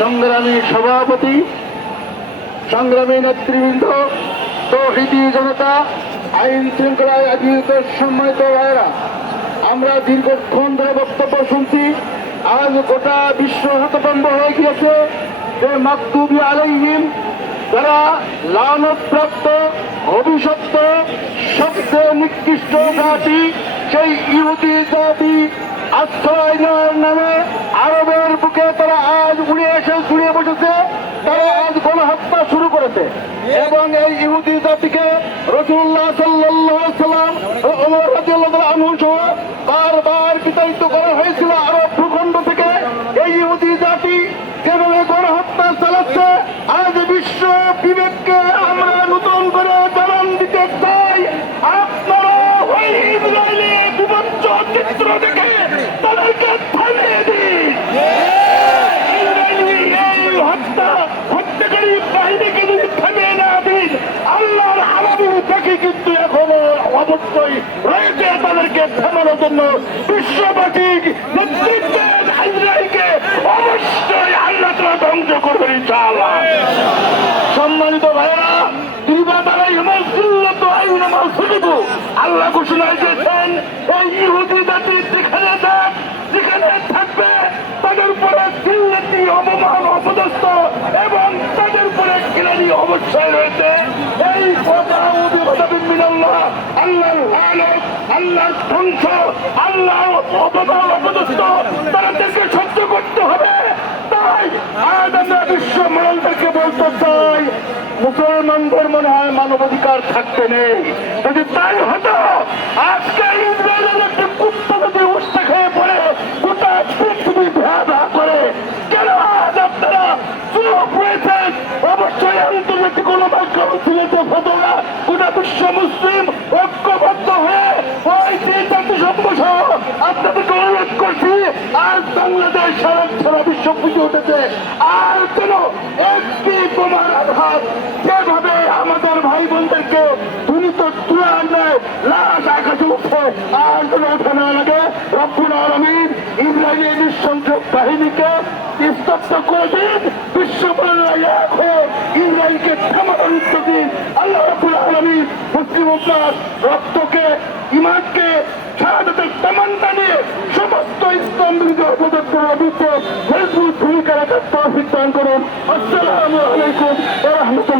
সংগ্রামী সভাপতি, সংগ্রামী নেতৃবৃন্দ, তৌহিদি জনতা, আইন শৃঙ্খলায় আয়োজিত সম্মানিত ভাইয়েরা, আমরা দীর্ঘক্ষণ ধরে বক্তব্য শুনছি। আজ গোটা বিশ্ব হতভম্ব হয়ে গিয়েছে যে মাকতুবি আলাইহিম, যারা লানতপ্রাপ্ত অভিশপ্ত সবচেয়ে নিকৃষ্ট জাতি, সেই ইহুদি জাতি আশ্রয় নেওয়ার নামে আরবের বুকে তারা আজ উড়িয়ে বসেছে। তারা আজ গণহত্যা শুরু করেছে এবং এই ইহুদি জাতিকে রাসূলুল্লাহ সাল্লাল্লাহু আলাইহি সাল্লাম ও ওমর রাদিয়াল্লাহু আনহু সহ বারবার বিতাড়িত করা হয়েছিল আরব ভূখণ্ড থেকে। এই ইহুদি জাতি যেভাবে গণহত্যা চালাচ্ছে, আজ বিশ্ব বিবেককে আমরা নতুন করে জানান দিতে চাই। আপনারা ওই ইসরায়েলের বিভৎস চিত্র দেখে তাদেরকে থামিয়ে দিন। হত্যাকারী বাহিনীকে যদি থামিয়ে না দিন, আল্লাহর আলাদা দেখি কিন্তু এখনো অবশ্যই রয়েছে তাদেরকে থামানোর জন্য। বিশ্ববাসী নেতৃত্বে ইসরায়েলকে অবশ্যই আল্লাহ তাআলা ধ্বংস করবেন ইনশাআল্লাহ। সম্মানিত ভাইয়েরা, আল্লাহ ঘোষণা দিয়েছেন এই ইহুদি জাতি যেখানে থাকবে তাদের উপরে জিল্লাতি, অপমান, অপদস্থ এবং তাদের উপরে কিলানি অবশ্যই রয়েছে। এই আল্লাহ ধ্বংস, আল্লাহ অপমান, অপদস্থ তাদেরকে সহ্য করতে হবে। তাই আজ আমরা বিশ্ব মানুষদেরকে বলতে চাই, মুসলমানদের মনে হয় মানবাধিকার থাকতে নেই। যদি তাই হতো, আজকে ইসরায়েলের একটি কুত্তা যদি উষ্টা খেয়ে পড়ে গোটা পৃথিবী ভেদা করে, কেন আজ আপনারা চুপ রয়েছেন? অবশ্যই আন্তর্জাতিক ওলামা কাউন্সিলের ফতোয়া, গোটা বিশ্ব মুসলিম ঐক্যবদ্ধ হয়ে ওই জাতিসংঘ সহ আপনাদেরকে অনুরোধ করছি, আর বাংলাদেশ সারা বিশ্ব পুজো উঠেছে, আর কেন একটি বোমার আঘাত যেভাবে আমাদের ভাই বোনদেরকে ধুনিত তুলার নেয় লাশ আকাশে উঠে, আর যেন উঠে না লাগে। রব্বুল আলামিন ইসরায়েলি নিঃসংযোগ বাহিনীকে স্তব্ধ করে দিন। বিশ্ব এক হয়ে ইসরায়েলকে থামানোর উত্তর দিন। আল্লাহ রব্বুল আলামিন মুসলিম উম্মাহর রক্তকে, ইমানকে, শাহাদাতের তামান্না নিয়ে সমস্ত ইসলাম বিরোধী অপরাধের বিরুদ্ধে মজবুত ভূমিকা রাখার তৌফিক দান করুন। আসসালামু আলাইকুম ওয়া রাহমাতুল্লাহ।